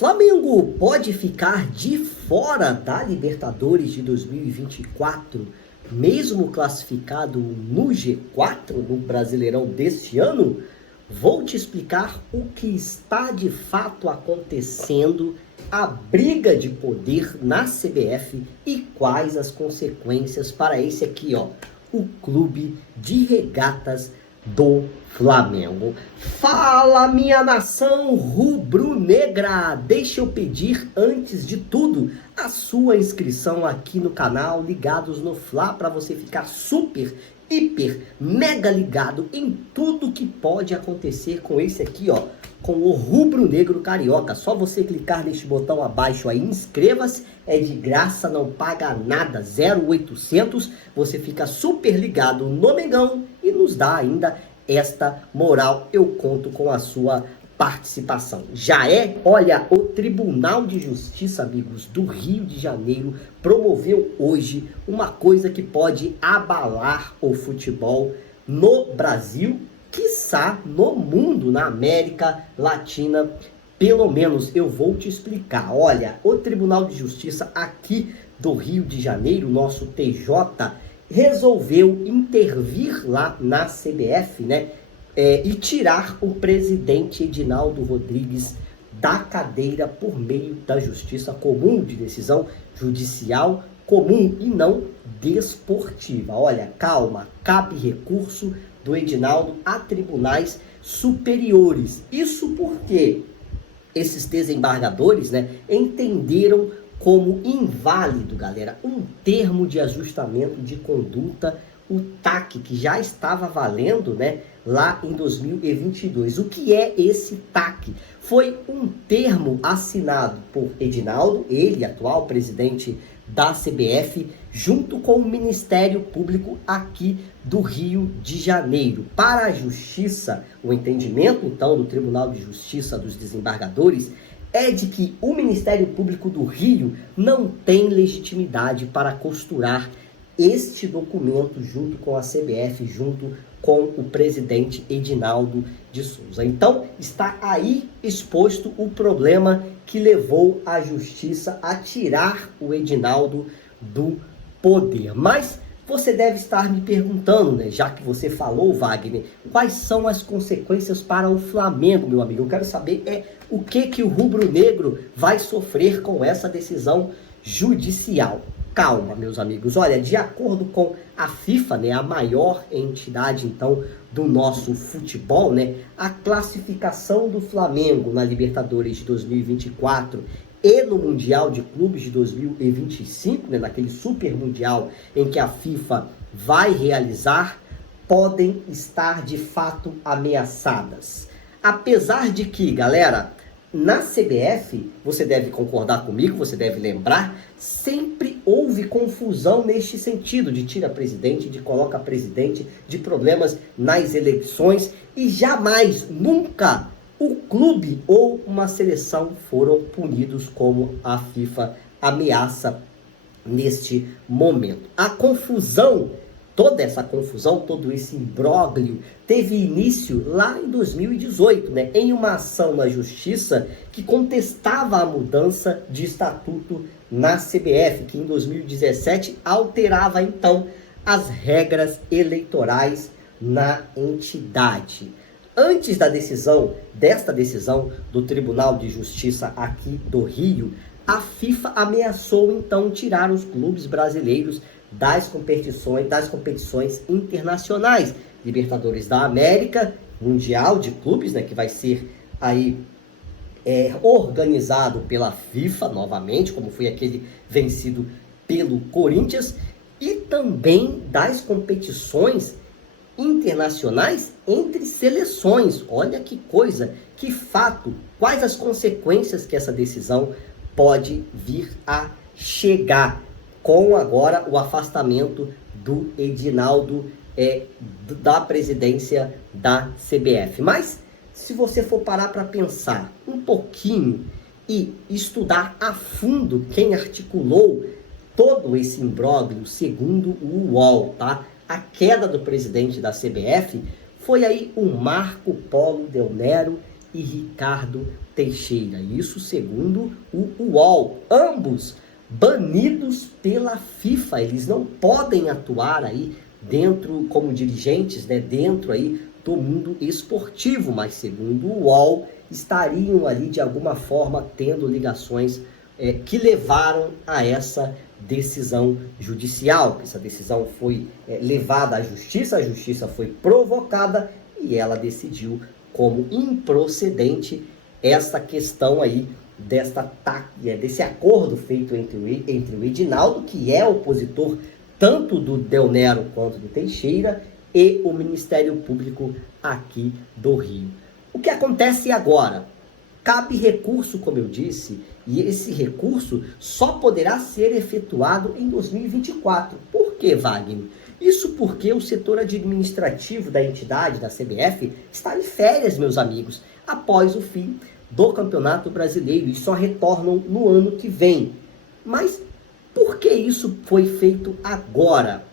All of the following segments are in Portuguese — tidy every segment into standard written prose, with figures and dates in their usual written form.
Flamengo pode ficar de fora da Libertadores de 2024, mesmo classificado no G4, no Brasileirão deste ano? Vou te explicar o que está de fato acontecendo, a briga de poder na CBF e quais as consequências para esse aqui, ó, o Clube de Regatas do Flamengo. Fala, minha nação rubro-negra! Deixa eu pedir, antes de tudo, a sua inscrição aqui no canal Ligados no Fla, para você ficar super, hiper, mega ligado em tudo que pode acontecer com esse aqui, ó, com o rubro-negro carioca. Só você clicar neste botão abaixo aí, inscreva-se, é de graça, não paga nada, 0800, você fica super ligado no Mengão e nos dá ainda esta moral. Eu conto com a sua participação. Já é? Olha, o Tribunal de Justiça, amigos, do Rio de Janeiro promoveu hoje uma coisa que pode abalar o futebol no Brasil, quiçá no mundo, na América Latina, pelo menos. Eu vou te explicar. Olha, o Tribunal de Justiça aqui do Rio de Janeiro, nosso TJ, resolveu intervir lá na CBF, né? E tirar o presidente Edinaldo Rodrigues da cadeira por meio da justiça comum, de decisão judicial comum e não desportiva. Olha, calma, cabe recurso do Edinaldo a tribunais superiores. Isso porque esses desembargadores, né, entenderam como inválido, galera, um termo de ajustamento de conduta, o TAC, que já estava valendo, né, lá em 2022. O que é esse TAC? Foi um termo assinado por Edinaldo, ele, atual presidente da CBF, junto com o Ministério Público aqui do Rio de Janeiro. Para a Justiça, o entendimento, então, do Tribunal de Justiça dos Desembargadores é de que o Ministério Público do Rio não tem legitimidade para costurar este documento junto com a CBF, junto com o presidente Edinaldo de Souza. Então, está aí exposto o problema que levou a justiça a tirar o Edinaldo do poder. Mas você deve estar me perguntando, né, já que você falou, Wagner, quais são as consequências para o Flamengo, meu amigo? Eu quero saber o que o rubro-negro vai sofrer com essa decisão judicial. Calma, meus amigos. Olha, de acordo com a FIFA, né, a maior entidade, então, do nosso futebol, né, a classificação do Flamengo na Libertadores de 2024 e no Mundial de Clubes de 2025, né, naquele super mundial em que a FIFA vai realizar, podem estar de fato ameaçadas. Apesar de que, galera, na CBF, você deve concordar comigo, você deve lembrar, sempre houve confusão neste sentido, de tira presidente, de coloca presidente, de problemas nas eleições, e jamais, nunca, o clube ou uma seleção foram punidos como a FIFA ameaça neste momento. A confusão, toda essa confusão, todo esse imbróglio, teve início lá em 2018, né, em uma ação na justiça que contestava a mudança de estatuto na CBF, que em 2017 alterava então as regras eleitorais na entidade. Antes desta decisão do Tribunal de Justiça aqui do Rio, a FIFA ameaçou então tirar os clubes brasileiros das competições internacionais, Libertadores da América, Mundial de Clubes, né, que vai ser aí organizado pela FIFA novamente, como foi aquele vencido pelo Corinthians, e também das competições internacionais entre seleções. Olha que coisa, que fato, quais as consequências que essa decisão pode vir a chegar com agora o afastamento do Edinaldo da presidência da CBF. Mas se você for parar para pensar um pouquinho e estudar a fundo quem articulou todo esse imbróglio, segundo o UOL, tá? A queda do presidente da CBF foi aí o Marco Polo Del Nero, e Ricardo Teixeira. Isso segundo o UOL. Ambos banidos pela FIFA. Eles não podem atuar aí dentro, como dirigentes, né, dentro aí do mundo esportivo, mas segundo o UOL, estariam ali de alguma forma tendo ligações que levaram a essa decisão judicial. Essa decisão foi levada à justiça, a justiça foi provocada e ela decidiu como improcedente essa questão aí desse acordo feito entre o Edinaldo, que é opositor tanto do Delnero quanto do Teixeira, e o Ministério Público aqui do Rio. O que acontece agora? Cabe recurso, como eu disse, e esse recurso só poderá ser efetuado em 2024. Por que, Wagner? Isso porque o setor administrativo da entidade, da CBF, está em férias, meus amigos, após o fim do Campeonato Brasileiro, e só retornam no ano que vem. Mas por que isso foi feito agora?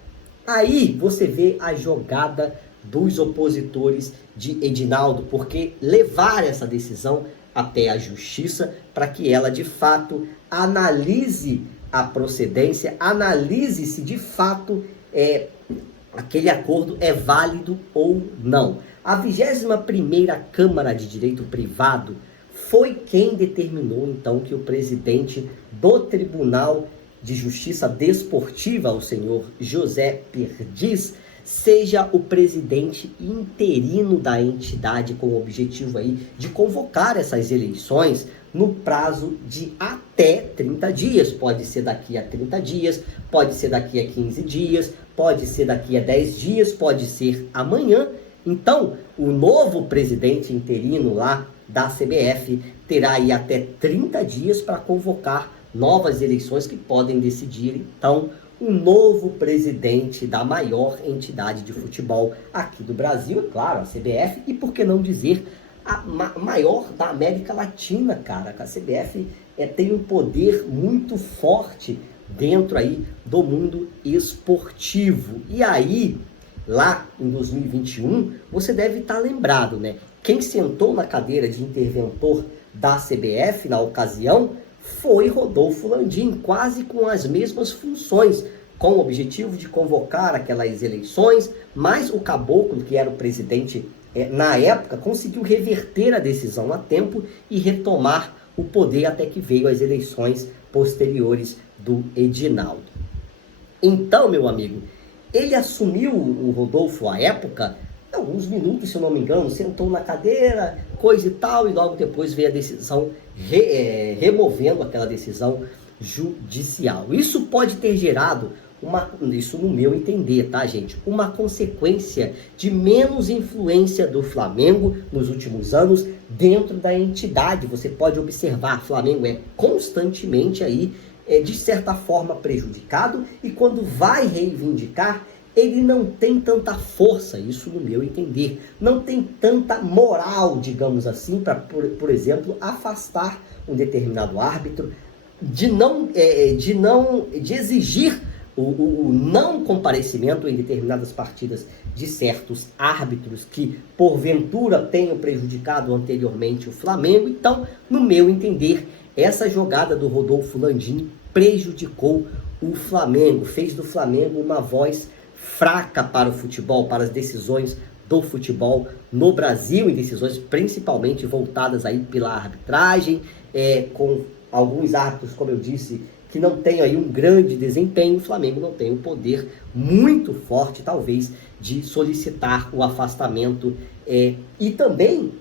Aí você vê a jogada dos opositores de Edinaldo, porque levar essa decisão até a justiça para que ela de fato analise a procedência, analise se de fato aquele acordo é válido ou não. A 21ª Câmara de Direito Privado foi quem determinou então que o presidente do Tribunal de Justiça Desportiva, o senhor José Perdiz, seja o presidente interino da entidade, com o objetivo aí de convocar essas eleições no prazo de até 30 dias. Pode ser daqui a 30 dias, pode ser daqui a 15 dias, pode ser daqui a 10 dias, pode ser amanhã. Então, o novo presidente interino lá da CBF terá aí até 30 dias para convocar novas eleições que podem decidir, então, um novo presidente da maior entidade de futebol aqui do Brasil, é claro, a CBF, e por que não dizer a maior da América Latina, cara. A CBF tem um poder muito forte dentro aí do mundo esportivo. E aí, lá em 2021, você deve estar lembrado, né? Quem sentou na cadeira de interventor da CBF na ocasião foi Rodolfo Landim, quase com as mesmas funções, com o objetivo de convocar aquelas eleições, mas o Caboclo, que era o presidente na época, conseguiu reverter a decisão a tempo e retomar o poder até que veio as eleições posteriores do Edinaldo. Então, meu amigo, ele assumiu, o Rodolfo, à época, uns minutos, se eu não me engano, sentou na cadeira, coisa e tal, e logo depois veio a decisão removendo aquela decisão judicial. Isso pode ter gerado isso no meu entender, tá, gente? Uma consequência de menos influência do Flamengo nos últimos anos dentro da entidade. Você pode observar, Flamengo é constantemente aí, de certa forma, prejudicado, e quando vai reivindicar, ele não tem tanta força, isso no meu entender, não tem tanta moral, digamos assim, para, por exemplo, afastar um determinado árbitro, de exigir o não comparecimento em determinadas partidas de certos árbitros que, porventura, tenham prejudicado anteriormente o Flamengo. Então, no meu entender, essa jogada do Rodolfo Landim prejudicou o Flamengo, fez do Flamengo uma voz fraca para o futebol, para as decisões do futebol no Brasil, em decisões principalmente voltadas aí pela arbitragem, com alguns árbitros, como eu disse, que não tem aí um grande desempenho. O Flamengo não tem um poder muito forte, talvez, de solicitar o afastamento e também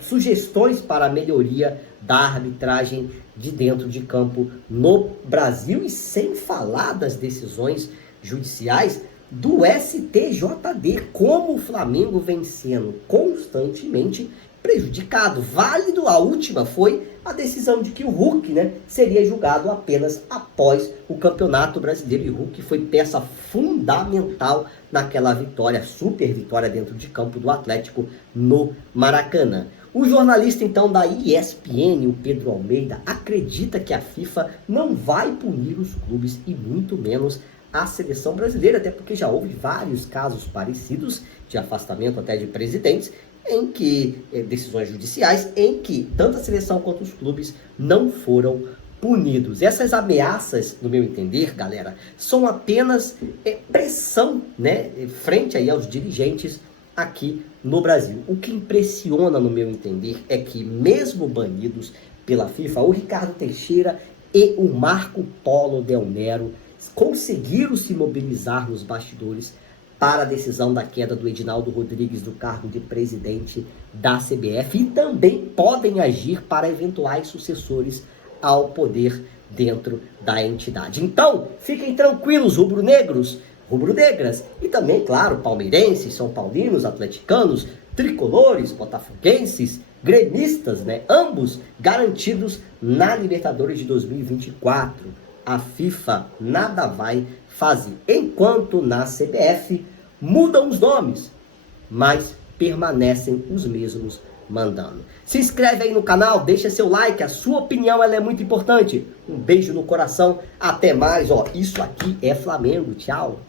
sugestões para a melhoria da arbitragem de dentro de campo no Brasil, e sem falar das decisões judiciais do STJD, como o Flamengo vem sendo constantemente prejudicado. Válido, a última foi a decisão de que o Hulk, seria julgado apenas após o Campeonato Brasileiro, e o Hulk foi peça fundamental naquela vitória, super vitória dentro de campo do Atlético no Maracanã. O jornalista então da ESPN, o Pedro Almeida, acredita que a FIFA não vai punir os clubes e muito menos a seleção brasileira, até porque já houve vários casos parecidos de afastamento até de presidentes, em que, decisões judiciais, em que tanto a seleção quanto os clubes não foram punidos. Essas ameaças, no meu entender, galera, são apenas pressão, né, frente aí aos dirigentes aqui no Brasil. O que impressiona, no meu entender, é que mesmo banidos pela FIFA, o Ricardo Teixeira e o Marco Polo Del Nero conseguiram se mobilizar nos bastidores para a decisão da queda do Edinaldo Rodrigues do cargo de presidente da CBF e também podem agir para eventuais sucessores ao poder dentro da entidade. Então, fiquem tranquilos, rubro-negros, rubro-negras e também, claro, palmeirenses, são paulinos, atleticanos, tricolores, botafoguenses, gremistas, né? Ambos garantidos na Libertadores de 2024. A FIFA nada vai fazer. Enquanto na CBF mudam os nomes, mas permanecem os mesmos mandando. Se inscreve aí no canal, deixa seu like, a sua opinião ela é muito importante. Um beijo no coração, até mais, ó. Isso aqui é Flamengo, tchau.